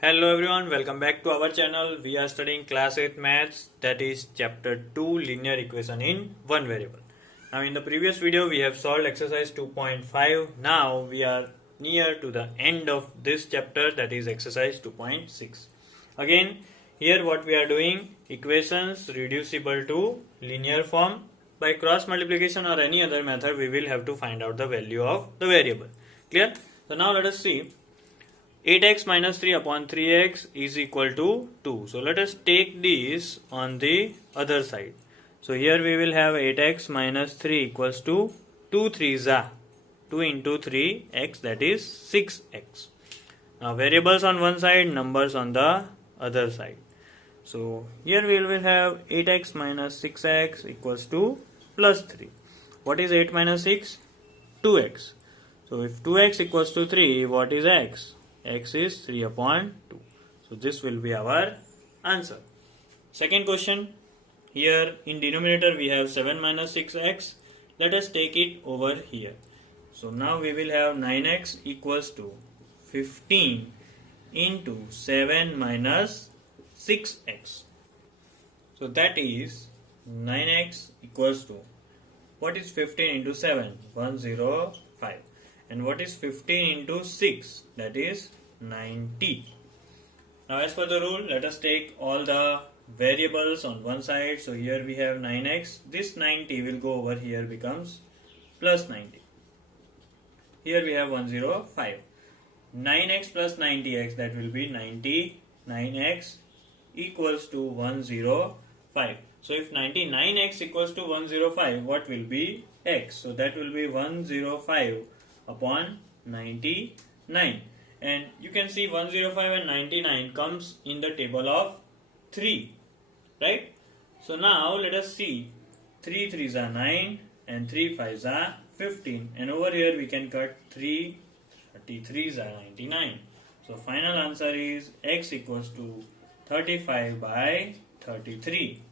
Hello everyone, welcome back to our channel. We are studying class 8 maths, that is chapter 2 linear equation in one variable. Now in the previous video we have solved exercise 2.5. Now we are near to the end of this chapter, that is exercise 2.6. Again here what we are doing, equations reducible to linear form. By cross multiplication or any other method we will have to find out the value of the variable. Clear? So now let us see. 8x minus 3 upon 3x is equal to 2. So let us take this on the other side. So here we will have 8x minus 3 equals to 2 3s are 2 into 3x, that is 6x. Now variables on one side, numbers on the other side. So here we will have 8x minus 6x equals to plus 3. What is 8 minus 6? 2x. So if 2x equals to 3, what is x? X is 3 upon 2. So this will be our answer. Second question. Here in denominator we have 7 minus 6x. Let us take it over here. So now we will have 9x equals to 15 into 7 minus 6x. So that is 9x equals to, what is 15 into 7? 105. And what is 15 into 6? That is 90. Now as per the rule, let us take all the variables on one side. So here we have 9x. This 90 will go over here, becomes plus 90. Here we have 105. 9x plus 90x, that will be 99x equals to 105. So if 99x equals to 105, what will be x? So that will be 105 upon 99. And you can see 105 and 99 comes in the table of 3, right? So now let us see, 3 3s are 9 and 3 5s are 15, and over here we can cut 3 33s are 99. So final answer is x equals to 35 by 33.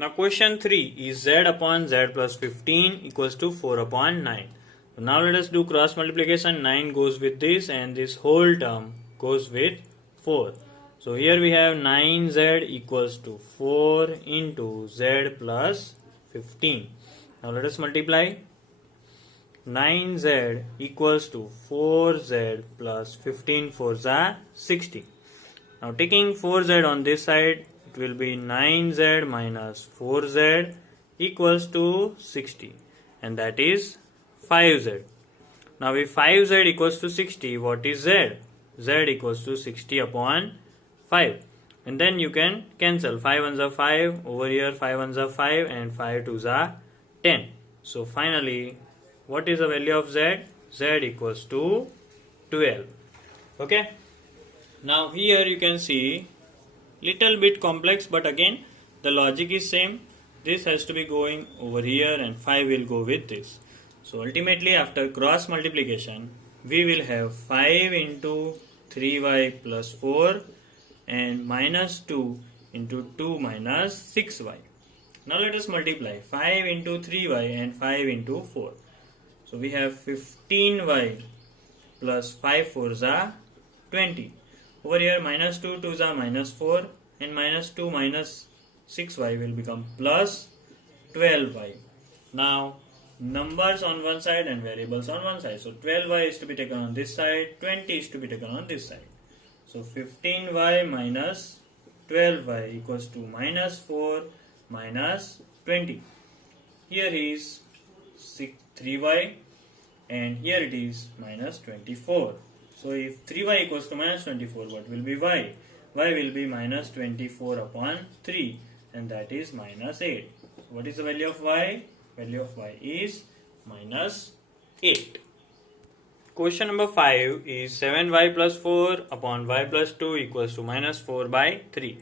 Now question 3 is z upon z plus 15 equals to 4 upon 9. So now let us do cross multiplication. 9 goes with this and this whole term goes with 4. So here we have 9z equals to 4 into z plus 15. Now let us multiply. 9z equals to 4z plus 15 4s are 60. Now taking 4z on this side, it will be 9z minus 4z equals to 60, and that is 5z. Now if 5z equals to 60, what is z? Z equals to 60 upon 5. And then you can cancel. 5 ones are 5, over here 5 ones are 5 and 5 twos are 10. So finally, what is the value of z? Z equals to 12. Okay. Now here you can see little bit complex, but again the logic is same. This has to be going over here and 5 will go with this. So ultimately after cross multiplication we will have 5 into 3y plus 4 and minus 2 into 2 minus 6y. Now let us multiply 5 into 3y and 5 into 4. So we have 15y plus 5 4s are 20. Over here minus 2 2s are minus 4 and minus 2 minus 6y will become plus 12y. Now numbers on one side and variables on one side. So 12y is to be taken on this side, 20 is to be taken on this side. So 15y minus 12y equals to minus 4 minus 20. Here is 3y and here it is minus 24. So if 3y equals to minus 24, what will be y? Y will be minus 24 upon 3, and that is minus 8. What is the value of y? Value of y is minus 8. Question number 5 is 7y plus 4 upon y plus 2 equals to minus 4 by 3.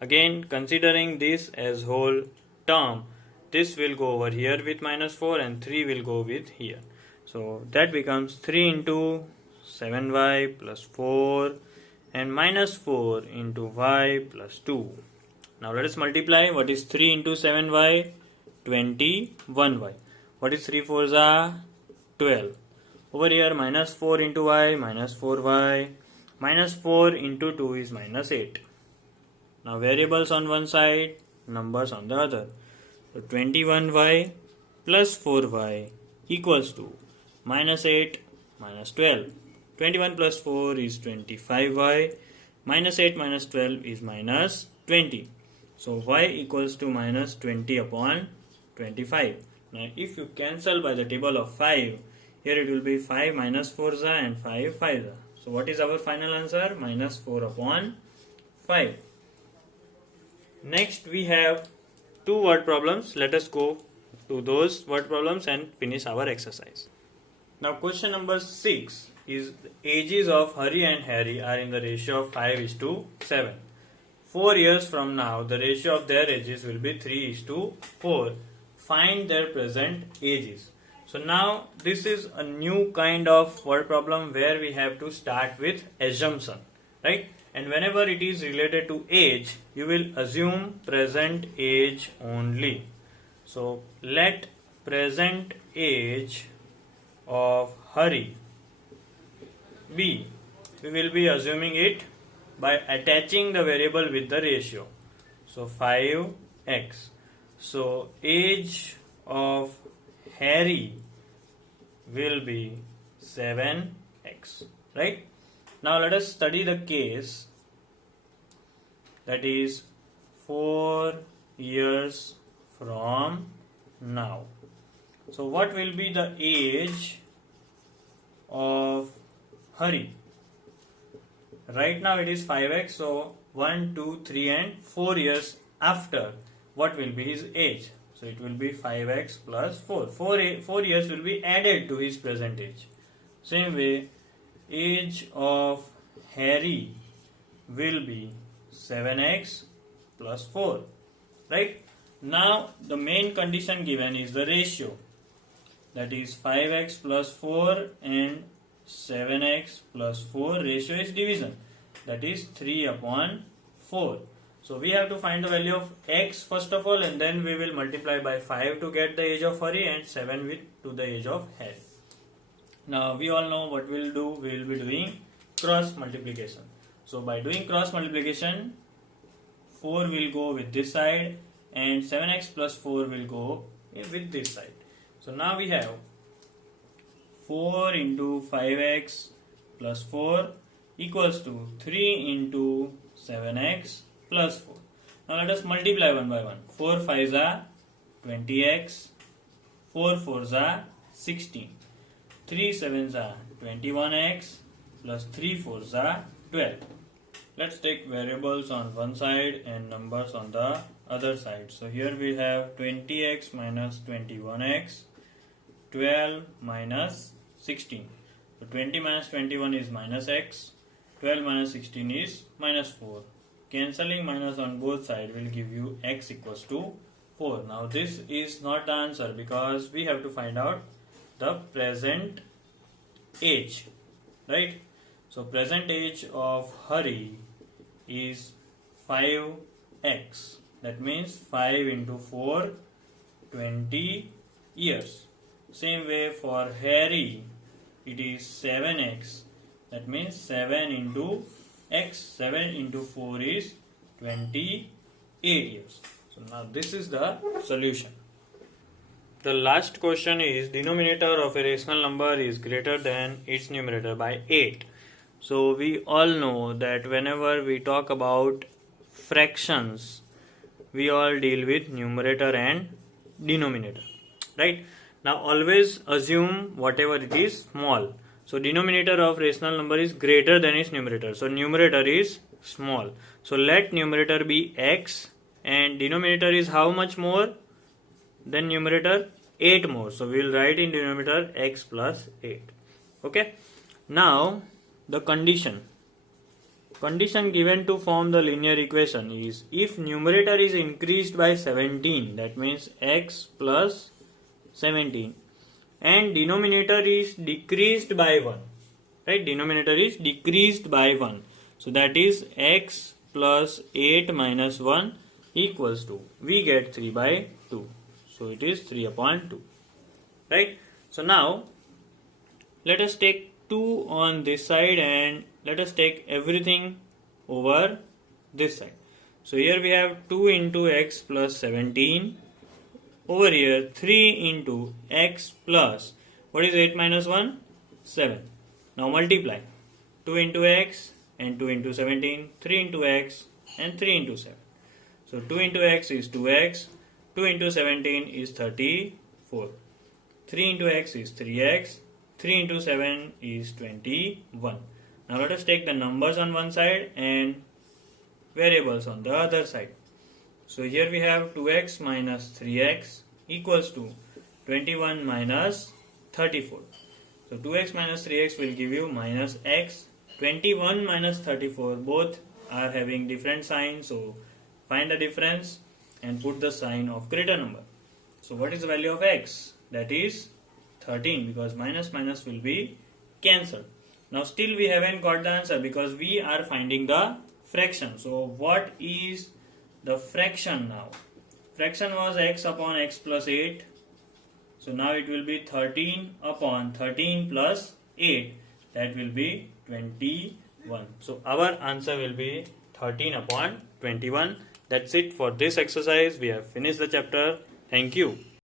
Again, considering this as whole term, this will go over here with minus 4 and 3 will go with here. So that becomes 3 into 7y plus 4 and minus 4 into y plus 2. Now let us multiply. What is 3 into 7y? 21y. What is 3 4s are? 12. Over here minus 4 into y, minus 4y, Minus 4 into 2 is minus 8. Now variables on one side, numbers on the other. So 21y plus 4y equals to minus 8 minus 12. 21 plus 4 is 25y. Minus 8 minus 12 is minus 20. So y equals to minus 20 upon 25. Now if you cancel by the table of 5, here it will be 5 minus 4 and 5 5. So what is our final answer? Minus 4 upon 5. Next we have two word problems. Let us go to those word problems and finish our exercise. Now question number 6 is the ages of Hari and Harry are in the ratio of 5:7. 4 years from now the ratio of their ages will be 3:4. Find their present ages. So now this is a new kind of word problem where we have to start with assumption, right? And whenever it is related to age, you will assume present age only. So let present age of Hari be. We will be assuming it by attaching the variable with the ratio. So 5x. So age of Harry will be 7x, right? Now let us study the case that is 4 years from now. So what will be the age of Hari? Right now it is 5x, so 1, 2, 3 and 4 years after, what will be his age? So it will be 5x plus 4. 4 years will be added to his present age. Same way, age of Harry will be 7x plus 4. Right? Now the main condition given is the ratio. That is 5x plus 4 and 7x plus 4 ratio is division. That is 3 upon 4. So we have to find the value of x first of all, and then we will multiply by 5 to get the age of Hari and 7 to the age of Harry. Now we all know what we will do. We will be doing cross multiplication. So by doing cross multiplication, 4 will go with this side and 7x plus 4 will go with this side. So now we have 4 into 5x plus 4 equals to 3 into 7x plus 4. Now let us multiply one by one. 4 5s are 20x, 4 4s are 16, 3 7s are 21x plus 3 4s are 12. Let's take variables on one side and numbers on the other side. So here we have 20x minus 21x, 12 minus 16. So 20 minus 21 is minus x, 12 minus 16 is minus 4. Cancelling minus on both sides will give you x equals to 4. Now this is not the answer because we have to find out the present age, right? So present age of Hari is 5x. That means 5 into 4, 20 years. Same way for Harry, it is 7x. That means 7 into x, 7 into 4 is 28 years. So now this is the solution. The last question is denominator of a rational number is greater than its numerator by 8. So we all know that whenever we talk about fractions, we all deal with numerator and denominator, right? Now always assume whatever it is small. So denominator of rational number is greater than its numerator. So numerator is small. So let numerator be x and denominator is how much more than numerator? 8 more. So we will write in denominator x plus 8. Okay. Now the condition given to form the linear equation is if numerator is increased by 17, that means x plus 17, and denominator is decreased by 1, right? Denominator is decreased by 1. So that is x plus 8 minus 1 equals to, we get 3 by 2. So it is 3 upon 2, right? So now let us take 2 on this side and let us take everything over this side. So here we have 2 into x plus 17. Over here 3 into x plus, what is 8 minus 1? 7. Now multiply 2 into x and 2 into 17, 3 into x and 3 into 7. So 2 into x is 2x, 2 into 17 is 34. 3 into x is 3x, 3 into 7 is 21. Now let us take the numbers on one side and variables on the other side. So here we have 2x minus 3x equals to 21 minus 34. So 2x minus 3x will give you minus x. 21 minus 34, both are having different signs. So find the difference and put the sign of greater number. So what is the value of x? That is 13, because minus minus will be cancelled. Now still we haven't got the answer because we are finding the fraction. So what is the fraction now? Fraction was x upon x plus 8. So now it will be 13 upon 13 plus 8. That will be 21. So our answer will be 13 upon 21. That's it for this exercise. We have finished the chapter. Thank you.